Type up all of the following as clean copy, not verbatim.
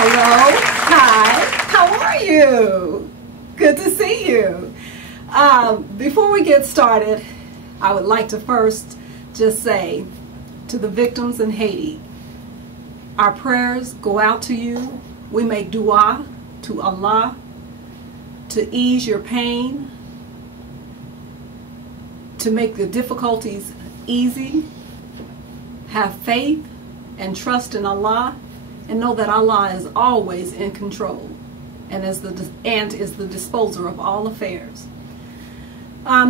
Hello, hi, how are you? Good to see you. Before we get started, I would like to first just say to the victims in Haiti, our prayers go out to you. We make dua to Allah to ease your pain, to make the difficulties easy. Have faith and trust in Allah, and know that Allah is always in control and is the disposer of all affairs.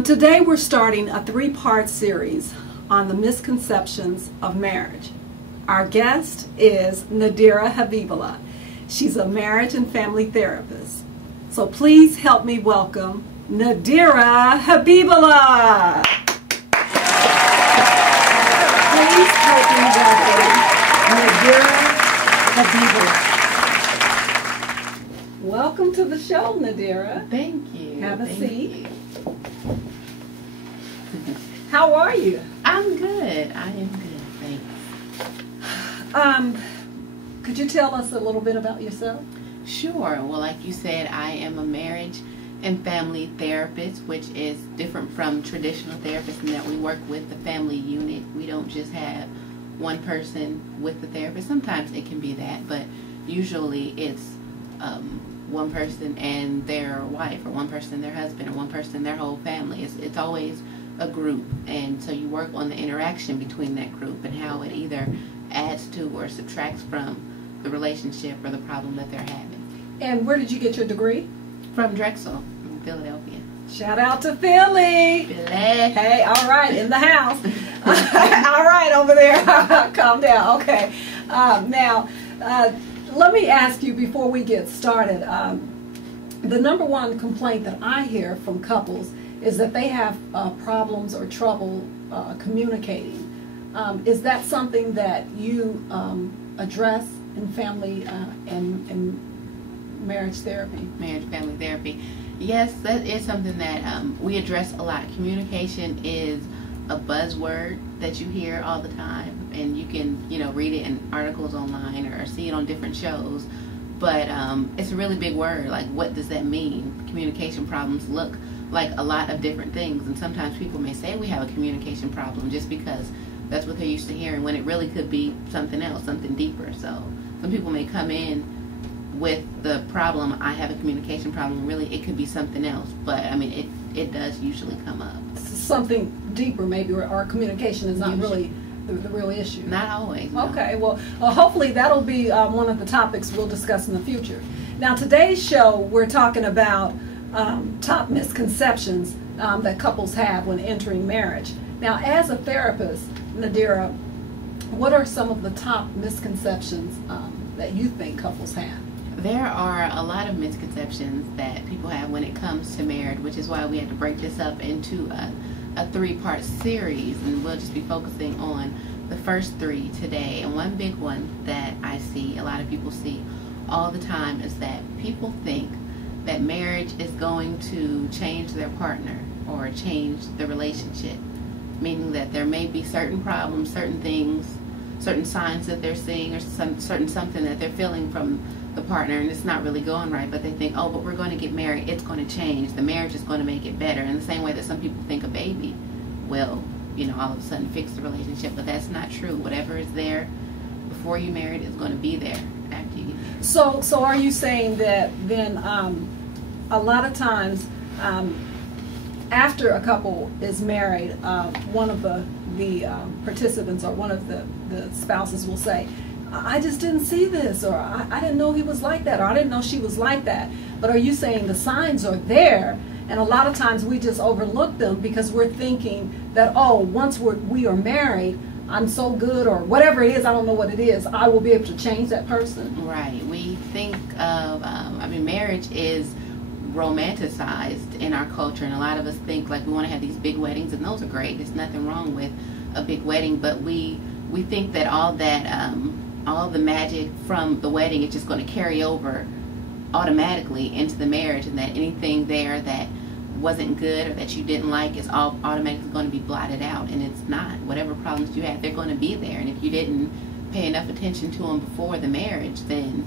Today we're starting a 3-part series on the misconceptions of marriage. Our guest is Nadira Habibullah. She's a marriage and family therapist. So please help me welcome Nadira Habibullah. Please help me welcome Nadira Habibullah. Welcome to the show, Nadira. Thank you. Have a Thank seat. you. How are you? I'm good. I am good. Thanks. Could you tell us a little bit about yourself? Sure. Well, like you said, I am a marriage and family therapist, which is different from traditional therapists in that we work with the family unit. We don't just have one person with the therapist. Sometimes it can be that, but usually it's one person and their wife, or one person and their husband, or one person and their whole family. It's always a group, and so you work on the interaction between that group and how it either adds to or subtracts from the relationship or the problem that they're having. And where did you get your degree? From Drexel in Philadelphia. Shout out to Philly. Hey, all right, in the house. All right, over there. Calm down. Okay. Now, let me ask you before we get started. The number one complaint that I hear from couples is that they have problems or trouble communicating. Is that something that you address in family and marriage therapy? Marriage family therapy. Yes, that is something that we address a lot. Communication is a buzzword that you hear all the time, and you can, read it in articles online or see it on different shows. But it's a really big word. Like, what does that mean? Communication problems look like a lot of different things, and sometimes people may say we have a communication problem just because that's what they're used to hearing, when it really could be something else, something deeper. So some people may come in with the problem, I have a communication problem. Really, it could be something else, but I mean, it does usually come up. Something deeper, maybe, or our communication is not really the real issue. Not always. No. Okay, well, hopefully that'll be one of the topics we'll discuss in the future. Now, today's show, we're talking about top misconceptions that couples have when entering marriage. Now, as a therapist, Nadira, what are some of the top misconceptions that you think couples have? There are a lot of misconceptions that people have when it comes to marriage, which is why we had to break this up into a 3-part series, and we'll just be focusing on the first 3 today. And one big one that I see, a lot of people see all the time, is that people think that marriage is going to change their partner or change the relationship, meaning that there may be certain problems, certain things, certain signs that they're seeing, or certain something that they're feeling from the partner, and it's not really going right, but they think, oh, but we're going to get married, it's going to change, the marriage is going to make it better. In the same way that some people think a baby will, all of a sudden fix the relationship, but that's not true. Whatever is there before you married is going to be there after you. So are you saying that then a lot of times after a couple is married, one of the participants or one of the spouses will say, I just didn't see this, or I didn't know he was like that, or I didn't know she was like that. But are you saying the signs are there, and a lot of times we just overlook them because we're thinking that, oh, once we are married, I'm so good, or whatever it is, I don't know what it is, I will be able to change that person? Right. We think of, marriage is romanticized in our culture, and a lot of us think like we want to have these big weddings, and those are great. There's nothing wrong with a big wedding, but we think that all the magic from the wedding is just going to carry over automatically into the marriage, and that anything there that wasn't good or that you didn't like is all automatically going to be blotted out, and it's not. Whatever problems you have, they're going to be there, and if you didn't pay enough attention to them before the marriage, then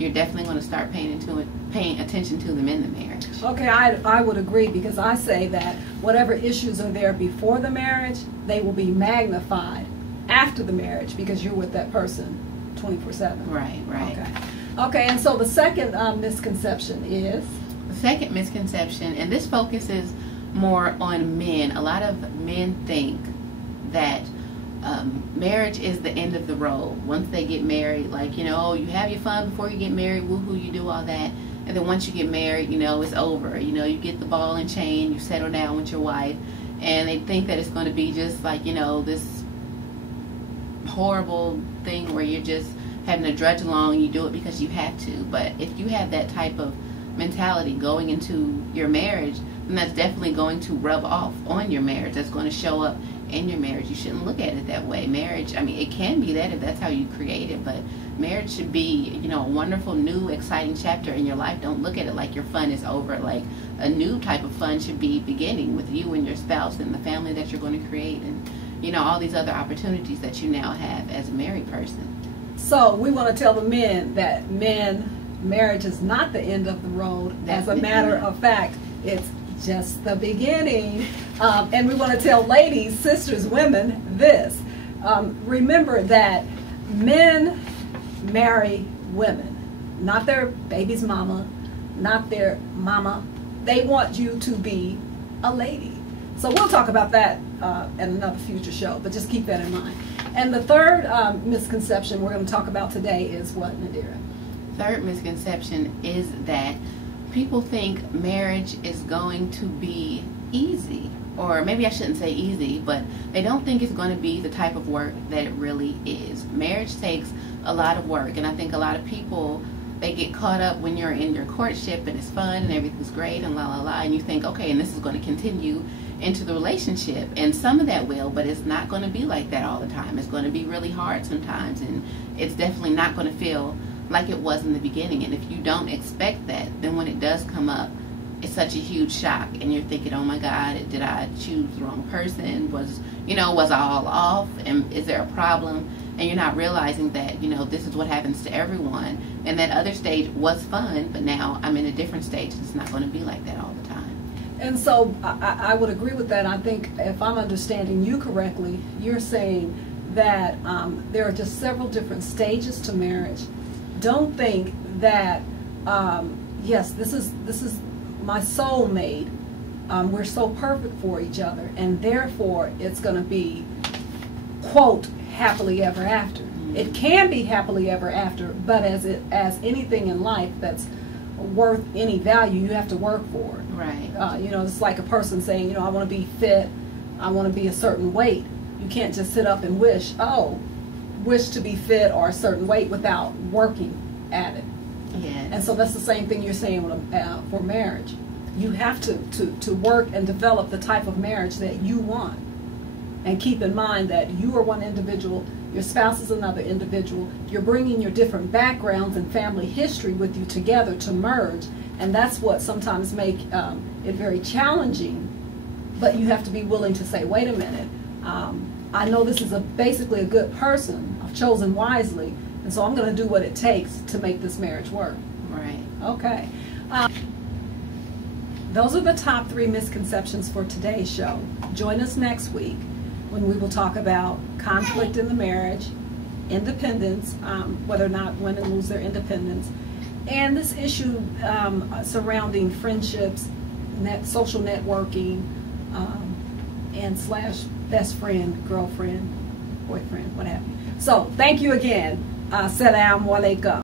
you're definitely going to start paying attention to them in the marriage. Okay, I would agree, because I say that whatever issues are there before the marriage, they will be magnified after the marriage because you're with that person 24/7. Right. Okay, and so the second misconception is? The second misconception, and this focuses more on men. A lot of men think that marriage is the end of the road. Once they get married, like, you have your fun before you get married, woohoo, you do all that. And then once you get married, it's over. You get the ball and chain, you settle down with your wife, and they think that it's going to be just like, this horrible thing where you're just having to drudge along and you do it because you have to. But if you have that type of mentality going into your marriage, then that's definitely going to rub off on your marriage. That's going to show up in your marriage. You shouldn't look at it that way. Marriage, it can be that if that's how you create it, but marriage should be, a wonderful, new, exciting chapter in your life. Don't look at it like your fun is over. Like, a new type of fun should be beginning with you and your spouse and the family that you're going to create, and all these other opportunities that you now have as a married person. So we want to tell the men that marriage is not the end of the road. As a matter of fact, it's just the beginning. And we want to tell ladies, sisters, women this. Remember that men marry women, not their baby's mama, not their mama. They want you to be a lady. So we'll talk about that in another future show, but just keep that in mind. And the third misconception we're going to talk about today is what, Nadira? Third misconception is that people think marriage is going to be easy. Or maybe I shouldn't say easy, but they don't think it's going to be the type of work that it really is. Marriage takes a lot of work, and I think a lot of people, they get caught up when you're in your courtship and it's fun and everything's great and la la la, and you think, okay, and this is going to continue into the relationship, and some of that will, but it's not going to be like that all the time. It's going to be really hard sometimes, and it's definitely not going to feel like it was in the beginning. And if you don't expect that, then when it does come up, it's such a huge shock, and you're thinking, oh my God, did I choose the wrong person? Was I all off? And is there a problem? And you're not realizing that, this is what happens to everyone. And that other stage was fun, but now I'm in a different stage, and it's not going to be like that all the time. And so I would agree with that. I think if I'm understanding you correctly, you're saying that there are just several different stages to marriage. Don't think that, yes, this is my soulmate. We're so perfect for each other, and therefore it's going to be, quote, happily ever after. It can be happily ever after, but as anything in life that's worth any value, you have to work for it. Right. It's like a person saying, I want to be fit, I want to be a certain weight. You can't just sit up and wish to be fit or a certain weight without working at it. Yes. And so that's the same thing you're saying for marriage. You have to work and develop the type of marriage that you want. And keep in mind that you are one individual, your spouse is another individual. You're bringing your different backgrounds and family history with you together to merge. And that's what sometimes make it very challenging. But you have to be willing to say, wait a minute, I know this is basically a good person. I've chosen wisely. And so I'm going to do what it takes to make this marriage work. Right. Okay. Those are the top 3 misconceptions for today's show. Join us next week when we will talk about conflict in the marriage, independence, whether or not women lose their independence, and this issue surrounding friendships, social networking, and / best friend, girlfriend, boyfriend, what have you. So thank you again. Salam alaikum.